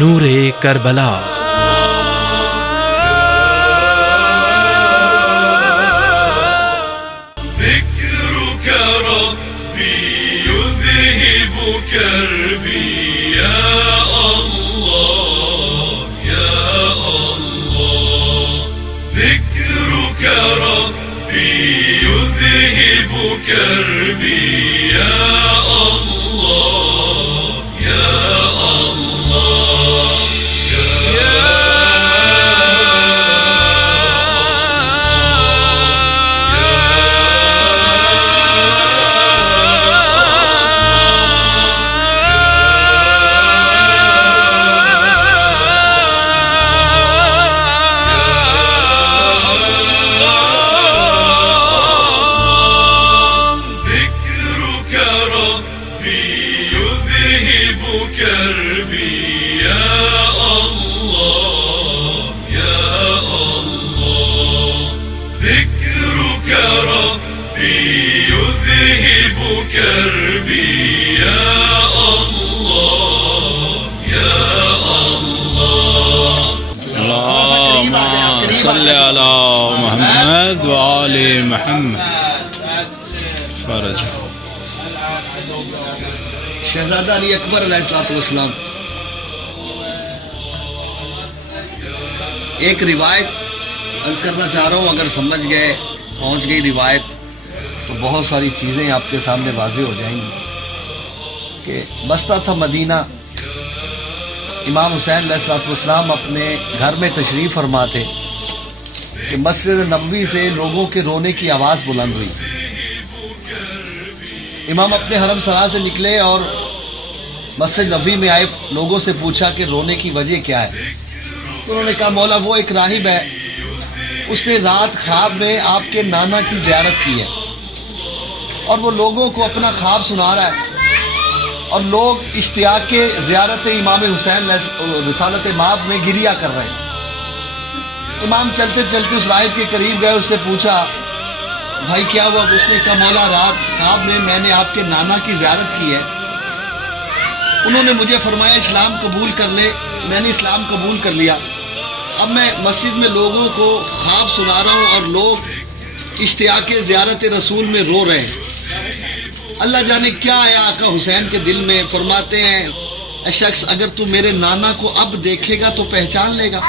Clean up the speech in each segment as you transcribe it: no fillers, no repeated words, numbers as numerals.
نور کربلا۔ ذكرك ربي يذهب كربي يا الله يا الله. ذكرك ربي يذهب كربي يا الله يا الله صلی علی محمد و آل محمد. فرج شہزادہ علی اکبر علیہ السلام ایک روایت عرض کرنا چاہ رہا ہوں، اگر سمجھ گئے پہنچ گئی روایت تو بہت ساری چیزیں آپ کے سامنے واضح ہو جائیں گی. کہ بستہ تھا مدینہ، امام حسین علیہ السلام اپنے گھر میں تشریف فرما تھے کہ مسجد نبوی سے لوگوں کے رونے کی آواز بلند ہوئی. امام اپنے حرم سرا سے نکلے اور مسجد نبوی میں آئے، لوگوں سے پوچھا کہ رونے کی وجہ کیا ہے. تو انہوں نے کہا مولا وہ ایک راہب ہے، اس نے رات خواب میں آپ کے نانا کی زیارت کی ہے اور وہ لوگوں کو اپنا خواب سنا رہا ہے اور لوگ اشتیاق کے زیارت امام حسین رسالت مآب میں گریہ کر رہے ہیں. امام چلتے چلتے اس راہب کے قریب گئے، اس سے پوچھا بھائی کیا ہوا؟ اس نے کہا مولا رات خواب میں نے آپ کے نانا کی زیارت کی ہے، انہوں نے مجھے فرمایا اسلام قبول کر لے، میں نے اسلام قبول کر لیا. اب میں مسجد میں لوگوں کو خواب سنا رہا ہوں اور لوگ اشتیاق زیارت رسول میں رو رہے ہیں. اللہ جانے کیا ہے آقا حسین کے دل میں. فرماتے ہیں اے شخص اگر تو میرے نانا کو اب دیکھے گا تو پہچان لے گا.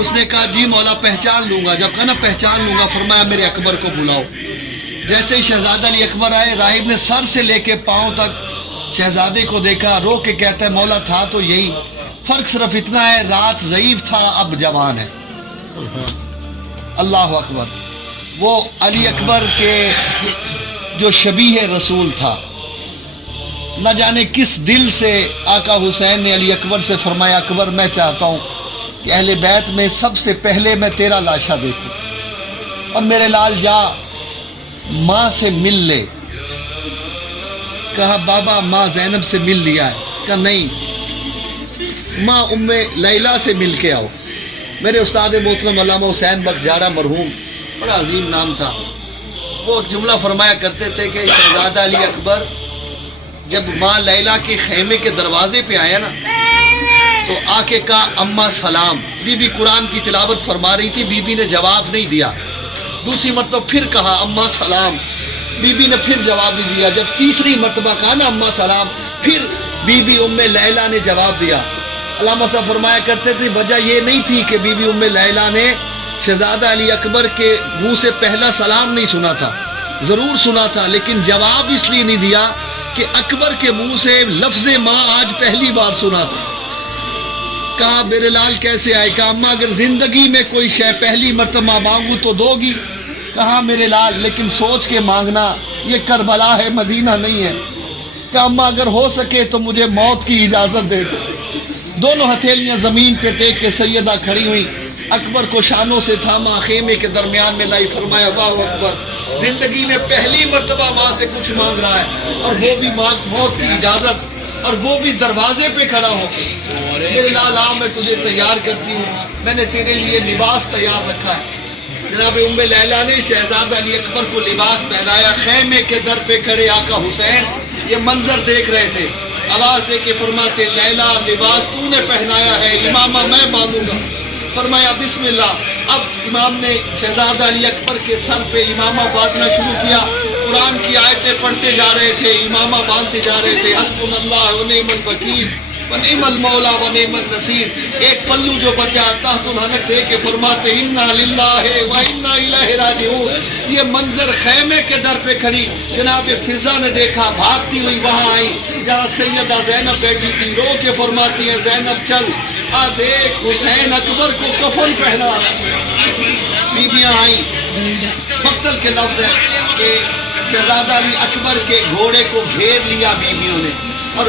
اس نے کہا جی مولا پہچان لوں گا. جب کہا نا پہچان لوں گا، فرمایا میرے اکبر کو بلاؤ. جیسے ہی شہزادہ علی اکبر آئے، راہب نے سر سے لے کے پاؤں تک شہزادے کو دیکھا، رو کے کہتا ہے مولا تھا تو یہی، فرق صرف اتنا ہے رات ضعیف تھا اب جوان ہے. اللہ اکبر. وہ علی اکبر کے جو شبیہ رسول تھا، نہ جانے کس دل سے آقا حسین نے علی اکبر سے فرمایا اکبر میں چاہتا ہوں کہ اہل بیت میں سب سے پہلے میں تیرا لاشا دیکھوں اور میرے لال جا ماں سے مل لے. کہا بابا ماں زینب سے مل لیا ہے. کہا نہیں، ماں ام لیلہ سے مل کے آؤ. میرے استاد محترم علامہ حسین بخش جارہ مرحوم، بڑا عظیم نام تھا، وہ جملہ فرمایا کرتے تھے کہ شہزادہ علی اکبر جب ماں لیلہ کے خیمے کے دروازے پہ آیا نا تو آ کے کہا اماں سلام. بی بی قرآن کی تلاوت فرما رہی تھی، بی بی نے جواب نہیں دیا. دوسری مرتبہ پھر کہا اماں سلام، بی بی نے پھر جواب نہیں دیا. جب تیسری مرتبہ کہا نا اماں سلام، پھر بی بی ام لیلہ نے جواب دیا. علامہ صاحب فرمایا کرتے تھے وجہ یہ نہیں تھی کہ بی بی ام لیلہ نے شہزادہ علی اکبر کے منہ سے پہلا سلام نہیں سنا تھا، ضرور سنا تھا، لیکن جواب اس لیے نہیں دیا کہ اکبر کے منہ سے لفظ ماں آج پہلی بار سنا تھا. کہا میرے لال کیسے آئے؟ کہا اماں اگر زندگی میں کوئی شے پہلی مرتبہ مانگوں تو دو گی. کہا میرے لال لیکن سوچ کے مانگنا، یہ کربلا ہے مدینہ نہیں ہے. کہا اماں اگر ہو سکے تو مجھے موت کی اجازت دے دو. دونوں ہتھیلیاں زمین پہ ٹیک کے سیدہ کھڑی ہوئی، اکبر کو شانوں سے تھاما، خیمے کے درمیان میں لائی، فرمایا واہ اکبر زندگی میں پہلی مرتبہ ماں سے کچھ مانگ رہا ہے اور وہ بھی موت کی اجازت، اور وہ بھی دروازے پہ کھڑا ہو. میرے لال آؤ میں تجھے تیار کرتی ہوں، میں نے تیرے لیے لباس تیار رکھا ہے. جناب ام لیلہ نے شہزادہ علی اکبر کو لباس پہنایا. خیمے کے در پہ کھڑے آقا حسین یہ منظر دیکھ رہے تھے. آواز دے کے فرماتے لیلا لباس تو نے پہنایا ہے، امامہ میں باندھوں گا۔ فرمایا بسم اللہ۔ اب امام نے شہزادہ علی اکبر کے سر پہ امامہ باندھنا شروع کیا، قرآن کی آیتیں پڑھتے جا رہے تھے، امامہ باندھتے جا رہے تھے۔ حسبنا اللہ و نعم الوکیل ونعم المولا ونعم النصیر۔ ایک پلو جو بچا تحت الحنک دے کے فرماتے انا للہ و انا الیہ راجعون۔ یہ منظر خیمے کے در پہ کھڑی جناب فضا نے دیکھا، بھاگتی ہوئی وہاں آئی جہاں سیدہ زینب بیٹھی تھی، رو کے فرماتی ہیں زینب چل آ دیکھ حسین اکبر کو کفن پہنا۔ بیبیاں آئیں، مقتل کے لفظ ہے کہ شہزادہ علی اکبر کے گھوڑے کو گھیر لیا بیویوں نے، اور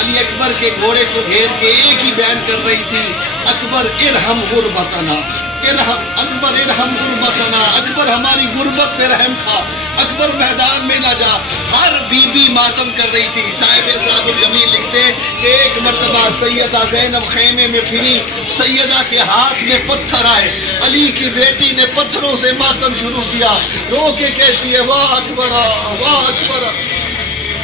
علی اکبر کے گھوڑے کو گھیر کے ایک ہی بیان کر رہی تھی اکبر ارحم غربتنا، اکبر ارحم غربتنا، اکبر ہماری غربت پہ رحم کھا، اکبر میدان میں نہ جا۔ ہر بی بی ماتم کر رہی تھی۔ صاحب الجمیل لکھتے کہ ایک مرتبہ سیدہ زینب خیمے میں پھری، سیدہ کے ہاتھ میں پتھر آئے، علی کی بیٹی نے پتھروں سے ماتم شروع کیا، رو کے کہتی ہے واہ اکبر واہ اکبر۔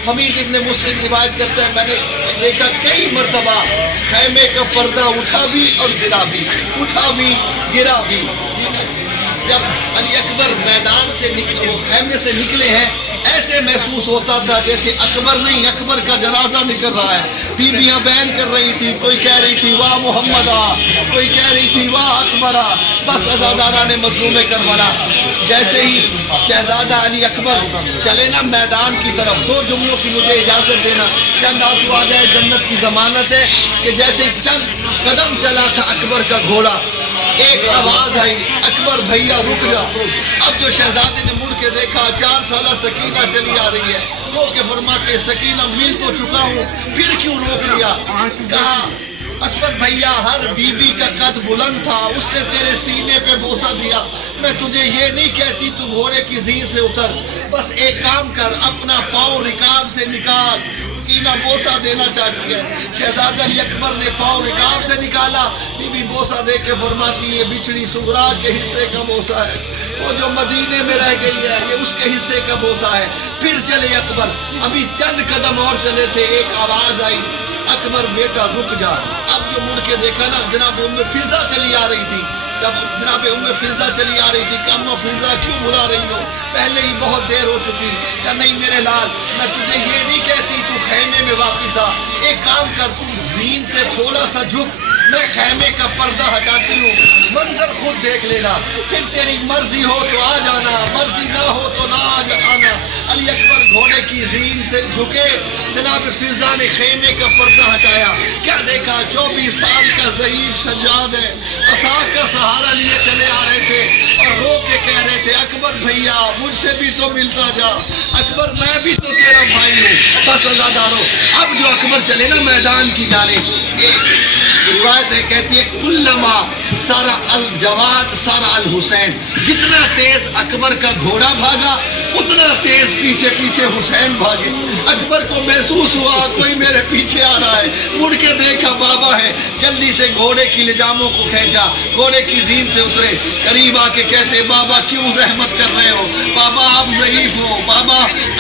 حمید ابن مسلم روایت کرتا ہے میں نے دیکھا کئی مرتبہ خیمے کا پردہ اٹھا بھی اور گرا بھی، اٹھا بھی گرا بھی۔ جب علی اکبر میدان سے نکلے، خیمے سے نکلے ہیں، ایسے محسوس ہوتا تھا جیسے اکبر نہیں اکبر کا جنازہ نکل رہا ہے۔ بیویاں بیان کر رہی تھی، کوئی کہہ رہی تھی واہ محمد آ، کوئی کہہ رہی تھی واہ اکبر آ، بس عزاداران مظلوم کربلا۔ جیسے ہی شہزادہ علی اکبر چلے نا میدان کی طرف، دو جملوں کی مجھے اجازت دینا، چند آنسو آ جائے جنت کی ضمانت ہے کہ جیسے چند قدم چلا تھا اکبر کا گھوڑا، ایک آواز آئی اکبر بھیا رک جا۔ اب جو شہزادے نے مڑ کے دیکھا 4 سالہ سکینہ چلی آ رہی ہے، رو کے فرماتے سکینہ مل تو چکا ہوں پھر کیوں روک لیا؟ کہا اکبر بھیا ہر بی بی کا قد بلند تھا، اس نے تیرے سینے پہ بوسہ دیا، میں تجھے یہ نہیں کہتی تو گھوڑے کی زین سے اتر، بس ایک کام کر اپنا پاؤں رکاب سے نکال، سکینہ بوسہ دینا چاہتی ہے۔ شہزادہ علی اکبر نے پاؤں رکاب سے نکالا، بی بی بوسہ دے کے فرماتی ہے بچڑی صغرا کے حصے کا بوسہ ہے، وہ جو مدینے میں رہ گئی ہے یہ اس کے حصے کا بوسہ ہے۔ پھر چلے اکبر، ابھی چند قدم اور چلے تھے، ایک آواز آئی اکبر بیٹا رک جا۔ اب جو مڑ کے دیکھا نا جناب ام فضہ چلی آ رہی تھی، جب جناب ام فضہ چلی آ رہی تھی کہ اما فضہ کیوں بلا رہی ہو، پہلے ہی بہت دیر ہو چکی، کہ نہیں میرے لال میں تجھے یہ نہیں کہتی تو خیمے میں واپس آ، ایک کام کر تو زین سے تھوڑا سا جھک، میں خیمے کا پردہ ہٹاتی ہوں، منظر خود دیکھ لینا، پھر تیری مرضی ہو تو آ جانا، مرضی نہ ہو تو نہ آنا۔ علی اکبر گھوڑے کی زین سے جھکے، جناب فضہ نے خیمے کا پردہ ہٹایا، کیا دیکھا 24 سال کا ضعیف سجاد ہے، عصا کا سہارا لیے چلے آ رہے تھے اور رو کے کہہ رہے تھے اکبر بھیا مجھ سے بھی تو ملتا جا، اکبر میں بھی تو تیرا بھائی ہوں۔ بس عزادارو اب جو اکبر چلے نا میدان کی جانب، ایک روایت ہے کہتی ہے کلما سارا الجواد سارا الحسین، جتنا تیز اکبر کا گھوڑا بھاگا اتنا تیز پیچھے پیچھے حسین بھاگے۔ اکبر کو محسوس ہوا کوئی میرے پیچھے آ رہا ہے، مڑ کے دیکھا بابا ہے، جلدی سے گھوڑے کی لجاموں کو کھینچا، گھوڑے کی زین سے اترے، قریب آ کے کہتے بابا کیوں رحمت کر رہے ہو، بابا آپ ضعیف ہو، بابا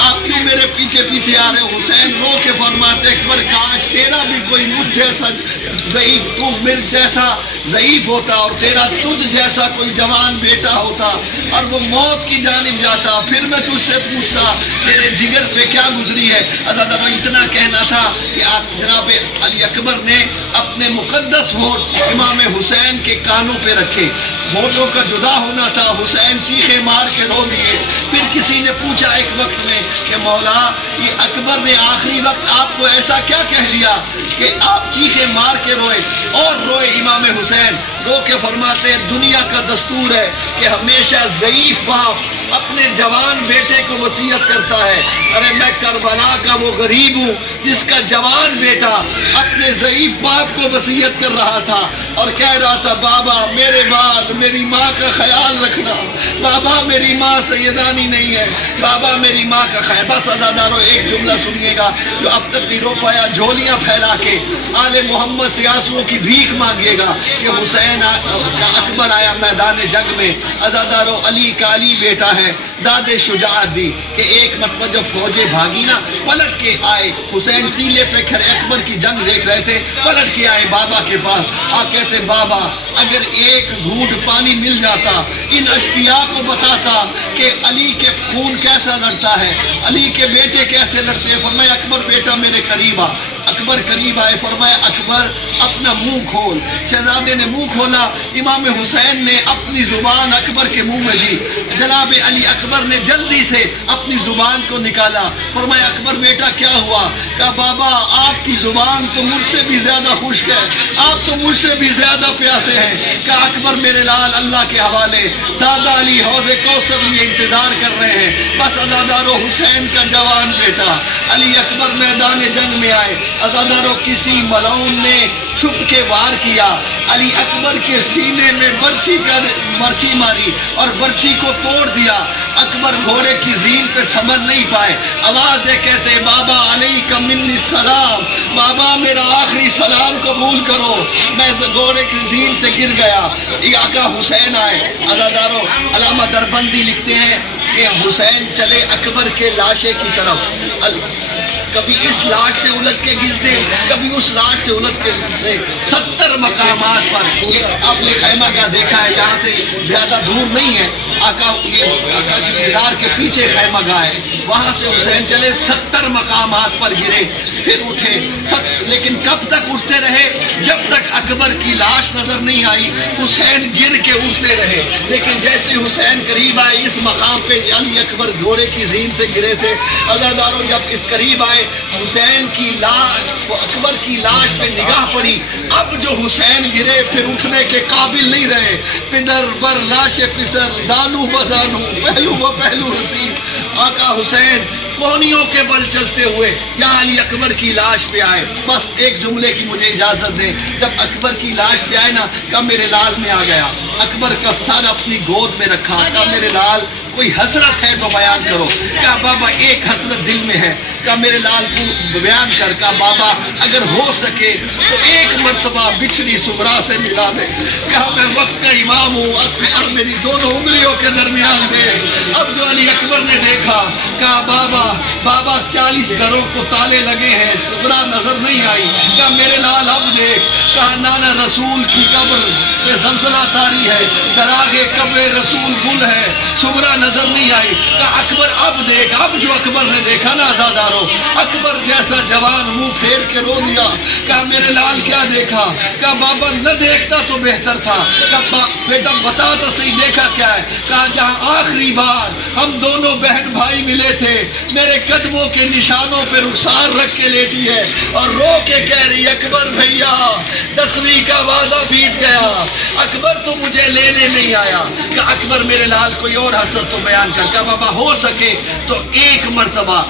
آپ کیوں میرے پیچھے پیچھے آ رہے ہو؟ حسین رو کے فرماتے اکبر کاش تیرا بھی کوئی مجھ جیسا ضعیف، تو مل جیسا ضعیف ہوتا اور تیرا تجھ جیسا کوئی جوان بیٹا ہوتا اور وہ موت کی جانب جاتا، پھر میں تجھ سے پوچھتا تیرے جگر پہ کیا گزری ہے۔ عزادارو اتنا کہنا تھا کہ آپ جناب علی اکبر نے اپنے مقدس ہونٹ امام حسین کے کانوں پہ رکھے، ہونٹوں کا جدا ہونا تھا، حسین چیخے مار کے رو دیے۔ پھر کسی نے پوچھا ایک وقت میں کہ مولا یہ اکبر نے آخری وقت آپ کو ایسا کیا کہہ دیا کہ آپ چیخے مار کے روئے؟ اور روئے امام حسین، رو کے فرماتے دنیا کا دستور ہے کہ ہمیشہ ضعیف باپ اپنے جوان بیٹے کو وصیت کرتا ہے، ارے میں کربلا کا وہ غریب ہوں جس کا جوان بیٹا اپنے ضعیف باپ کو وصیت کر رہا تھا اور کہہ رہا تھا بابا میرے بعد میری ماں کا خیال رکھنا، بابا میری ماں سیدانی نہیں ہے، بابا میری ماں کا خیال۔ بس عزادارو ایک جملہ سنیے گا جو اب تک نہیں رو پایا، جھولیاں پھیلا کے آل محمد سے آنسوؤں کی بھیک مانگیے گا کہ حسین کا اکبر آیا میدان جنگ میں، عزادارو علی کا علی بیٹا ہے داد شجاعت دی کہ ایک مرتبہ جب فوجیں بھاگی نا پلٹ کے آئے حسین ٹیلے پہ کھڑے اکبر کی جنگ دیکھ رہے تھے پلٹ کے آئے بابا کے پاس کہتے بابا اگر ایک گھونٹ پانی مل جاتا ان اشقیاء کو بتاتا کہ علی کے خون کیسا لڑتا ہے علی کے بیٹے کیسے لڑتے ہیں فرمایا اکبر بیٹا میرے قریب آ اکبر قریب آئے فرمایا اکبر اپنا منہ کھول شہزادے نے منہ کھولا امام حسین نے اپنی زبان اکبر کے منہ میں دی جناب علی اکبر نے جلدی سے اپنی زبان کو نکالا فرمایا اکبر بیٹا کیا ہوا کہا بابا آپ کی زبان تو مجھ سے بھی زیادہ خشک ہے آپ تو مجھ سے بھی زیادہ پیاسے ہیں کہا اکبر میرے لال اللہ کے حوالے دادا علی حوض کوثر لیے انتظار کر رہے ہیں بس عزادارو حسین کا جوان بیٹا علی اکبر میدان جنگ میں آئے عزادارو کسی ملعون نے چھپ کے وار کیا علی اکبر کے سینے میں برچی ماری اور برچی کو توڑ دیا اکبر گھوڑے کی زین پہ سنبھل نہیں پائے آواز دے کہتے بابا علیکم منی السلام بابا میرا آخری سلام قبول کرو میں گھوڑے کی زین سے گر گیا یہ آقا حسین آئے عزادارو علامہ دربندی لکھتے ہیں کہ حسین چلے اکبر کے لاشے کی طرف کبھی اس لاش سے الجھ کے گرتے کبھی اس لاش سے الجھ کے گرتے 70 مقامات پر آپ نے خیمہ گاہ دیکھا ہے یہاں سے زیادہ دور نہیں ہے آقا کی مزار کے پیچھے خیمہ گاہ ہے وہاں سے حسین چلے 70 مقامات پر گرے پھر اٹھے لیکن کب تک اٹھتے رہے جب تک اکبر کی لاش نظر نہیں آئی حسین گر کے اٹھتے رہے لیکن جیسے حسین قریب آئے اس مقام پہ علی اکبر گھوڑے کی زین سے گرے تھے عزاداروں جب اس قریب آئے حسین کی لاش اکبر کی لاش پہ نگاہ پڑی اب جو حسین گرے پھر اٹھنے کے قابل نہیں رہے پدر بر لاش پسر زانو بزانو پہلو و پہلو رسیم آقا حسین کونیوں کے بل چلتے ہوئے یہاں علی اکبر کی لاش پہ آئے بس ایک جملے کی مجھے اجازت دیں جب اکبر کی لاش پہ آئے نا کہا میرے لال میں آ گیا اکبر کا سر اپنی گود میں رکھا کہا میرے لال کوئی حسرت ہے تو بیان کرو کہا بابا ایک حسرت دل میں ہے کہا میرے لال کو بیان کر کہا بابا اگر ہو سکے تو ایک مرتبہ بچھڑی صغرا سے ملا دے کہا میں وقت کا امام ہوں اب میری دونوں انگلیوں کے درمیان دے اب جو علی اکبر نے دیکھا کہا بابا 40 گھروں کو تالے لگے ہیں صغرا نظر نہیں آئی کہا میرے لال اب دیکھ کہا نانا رسول کی قبر پہ زلزلہ طاری ہے چراغ قبر رسول گل ہے صغرا نظر نہیں آئی کہا اکبر اب دیکھ اب جو اکبر نے دیکھا نا عزادارو اکبر جیسا جوان منہ پھیر کے رو دیا کہا میرے لال کیا دیکھا کہا بابا نہ دیکھتا تو بہتر تھا کہا بیٹا بتا تو صحیح دیکھا کیا ہے کہا جہاں آخری بار ہم دونوں بہن بھائی ملے تھے میرے قدموں کے نشانوں پہ رخسار رکھ کے لیٹی ہے اور رو کے کہہ رہی اکبر بھیا 10ویں کا وعدہ بیت گیا اکبر تو مجھے لینے نہیں آیا کہا اکبر میرے لال کوئی اور حسرت تو بیان کر کہا بابا ہو سکے تو ایک مرتبہ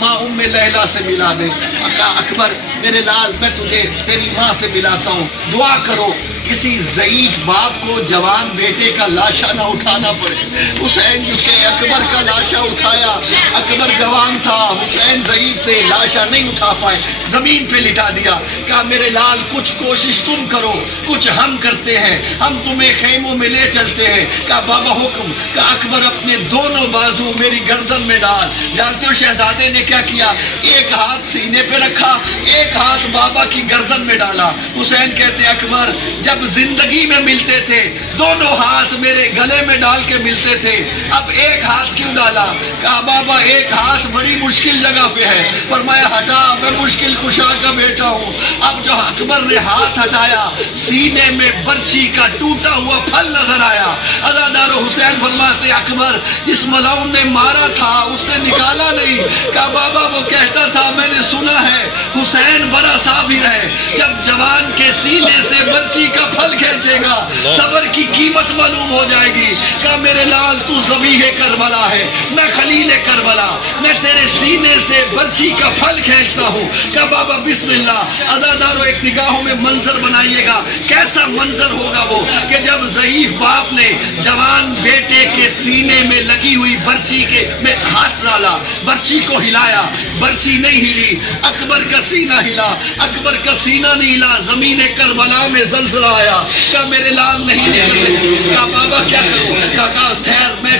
ماں ام لیلہ سے ملا دے کہا اکبر میرے لال میں تجھے تیری ماں سے ملاتا ہوں دعا کرو کسی ضعیف باپ کو جوان بیٹے کا لاشا نہ اٹھانا پڑے حسین جو کہ اکبر کا لاشا اٹھایا اکبر جوان تھا حسین ضعیف تھے لاشا نہیں اٹھا پائے زمین پہ لٹا دیا کہا میرے لال کچھ کوشش تم کرو کچھ ہم کرتے ہیں ہم تمہیں خیموں میں لے چلتے ہیں کہا بابا حکم کہا اکبر اپنے دونوں بازو میری گردن میں ڈال جانتے ہو شہزادے نے کیا کیا ایک ہاتھ سینے پہ رکھا ایک ہاتھ بابا کی گردن میں ڈالا حسین کہتے اکبر جب زندگی میں ملتے تھے دونوں ہاتھ میرے گلے میں ڈال کے ملتے تھے اب ایک ہاتھ کیوں ڈالا کہا بابا ایک ہاتھ بڑی مشکل جگہ پہ ہے فرمایا ہٹا میں مشکل کشا کا بیٹا ہوں اب جو اکبر نے ہاتھ ہٹایا سینے میں برچی کا ٹوٹا ہوا پھل نظر آیا عزادار حسین فرماتے اکبر جس ملعون نے مارا تھا اس نے نکالا نہیں کہا بابا وہ کہتا تھا میں نے سنا ہے حسین بڑا صابر ہے جب جوان کے سینے سے برچی کا پھل کھینچے گا صبر کی قیمت معلوم ہو جائے گی کہا میرے لال تو ذبیح کربلا ہے میں خلیل کربلا میں تیرے سینے سے برچی کا پھل کھینچتا ہوں کہا بابا بسم اللہ عزادارو ایک نگاہوں میں منظر بنائیے گا کیسا منظر ہوگا وہ کہ جب ضعیف باپ نے جوان بیٹے کے سینے میں لگی ہوئی برچی کے میں ہاتھ ڈالا برچی کو ہلایا برچی نہیں ہلی اکبر کا سینہ ہلا اکبر کا سینہ نہیں ہلا زمین کربلا میں زلزلہ آیا کہا میرے لال نہیں نکل رہے کہا بابا کیا کروں کہا ٹھہر میں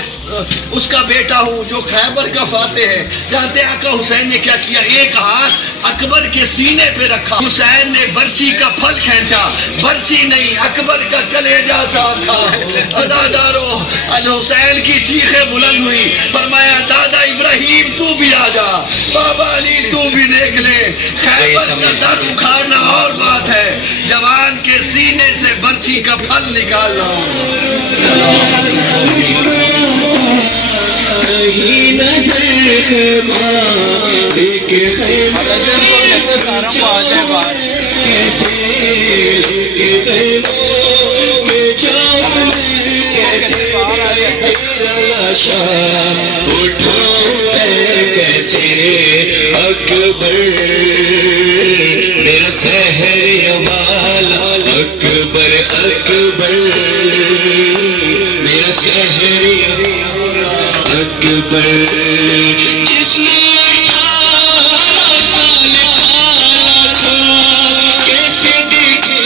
اس کا بیٹا ہوں جو خیبر کا فاتح ہے. جانتے آقا حسین نے کیا کیا؟ ایک ہاتھ اکبر کے سینے پہ رکھا. حسین نے برچی کا پھل کھینچا. برچی نہیں، اکبر کا کلیجہ صاف تھا. عزادارو، الحسین کی چیخیں بلند ہوئی. فرمایا دادا ابراہیم تو بھی آ جا، بابا علی تو بھی دیکھ لے. خیبر کا در اکھاڑنا اور بات ہے، جوان کے سینے سے برچی کا پھل نکالنا. ہی نظر ایک خیمہ کیسے اٹھاؤں میں کیسے اکبر میرا سحر والا اکبر اکبر میرا سحر اکبر جس نے 18 سال پالا تھا کیسے دیکھے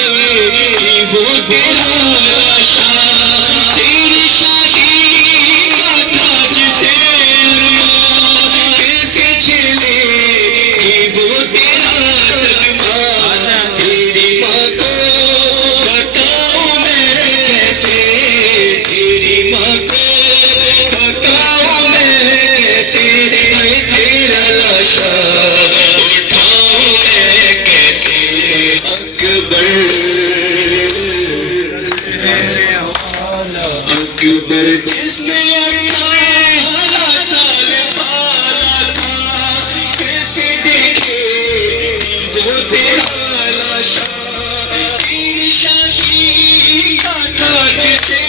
وہ تیرا لاشا تیری شادی کا تاج سے ارمان کیسے جھیلے وہ تیرا صدمہ تیری ماں کو بتاؤں میں کیسے تیری ماں کو تیرا لاشا اٹھاؤں میں کیسے اکبر اکبر جس نے 18 سال پالا تھا کیسے دیکھے وہ تیرا لاشا تیری شادی کا تاج سے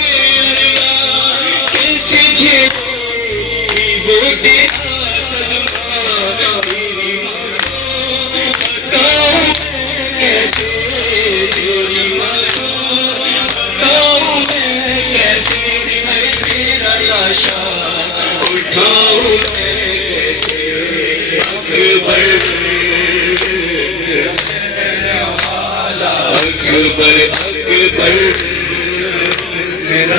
ارمان کیسے جھیلے وہ تیرا صدمہ تیری ماں کو بتاؤں میں کیسے تیری ماں کو بتاؤں میں کیسے تیرا لاشا اٹھاؤں میں کیسے اکبر اکبر اکبر میرا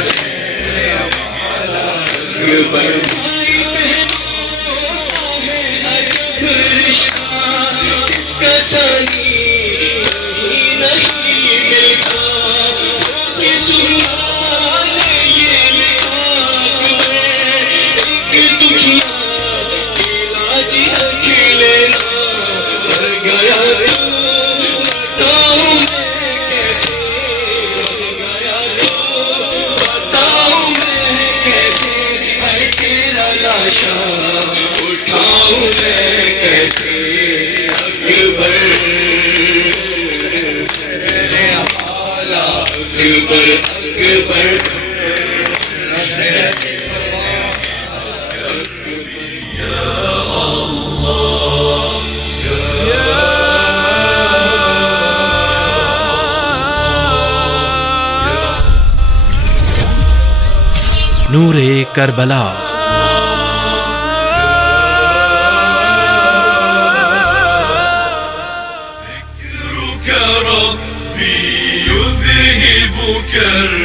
اکبر جس کا ثانی نہیں ملتا کہ سلطان یہ لکھا ایک دکھیا علاج رکھ لینا مر گیا تو بتاؤں میں کیسے مر گیا تو بتاؤں میں کیسے ہے تیرا لاشا اٹھاؤں میں کیسے اکبر اکبر اکبر نور کربلا ذكرك ربي يذهب كربي